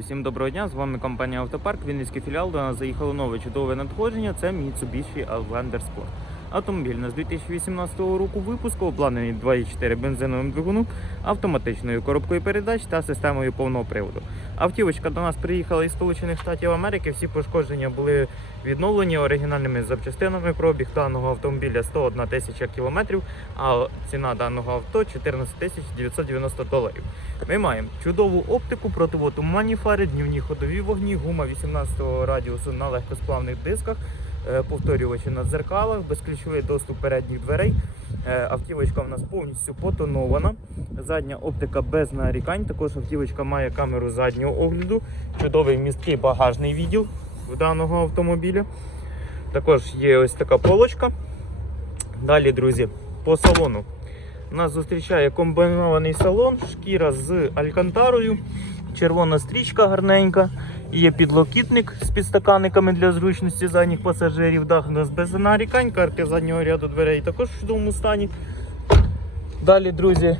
Всім доброго дня! З вами компанія Автопарк. Вінницький філіал. До нас заїхало нове чудове надходження. Це Mitsubishi Outlander Sport. Автомобіль на з 2018 року випуску обладнаний 2.4 бензиновим двигуном, автоматичною коробкою передач та системою повного приводу. Автівочка до нас приїхала із Сполучених Штатів Америки. Всі пошкодження були відновлені оригінальними запчастинами. Пробіг даного автомобіля 101 тисяча кілометрів, а ціна даного авто 14 тисяч 990 доларів. Ми маємо чудову оптику, противотуманні фари, днівні ходові вогні, гума 18 го радіусу на легкосплавних дисках, повторювачі на дзеркалах, безключовий доступ передніх дверей. Е, Автівочка в нас повністю потонована. Задня оптика без нарікань. Також автівочка має камеру заднього огляду, чудовий місткий багажний відділ в даного автомобіля. Також є ось така полочка. Далі, друзі, по салону. Нас зустрічає комбінований салон, шкіра з алькантарою, червона стрічка гарненька. Є підлокітник з підстаканниками для зручності задніх пасажирів. Дах у нас без нарікань, карти заднього ряду дверей також в чудовому стані. Далі, друзі,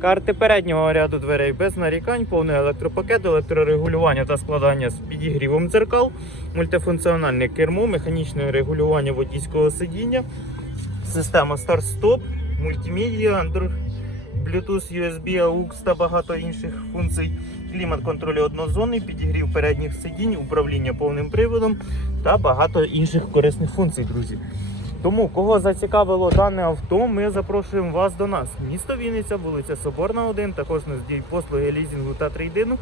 карти переднього ряду дверей без нарікань, повний електропакет, електрорегулювання та складання з підігрівом дзеркал, мультифункціональне кермо, механічне регулювання водійського сидіння, система старт-стоп, мультимедіа, Bluetooth, USB, AUX та багато інших функцій. Клімат контролю однозонний, підігрів передніх сидінь, управління повним приводом та багато інших корисних функцій, друзі. Тому, кого зацікавило дане авто, ми запрошуємо вас до нас. Місто Вінниця, вулиця Соборна, 1, також нас діють послуги лізінгу та трейдину.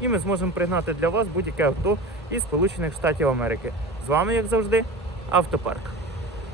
І ми зможемо пригнати для вас будь-яке авто із Сполучених Штатів Америки. З вами, як завжди, Автопарк.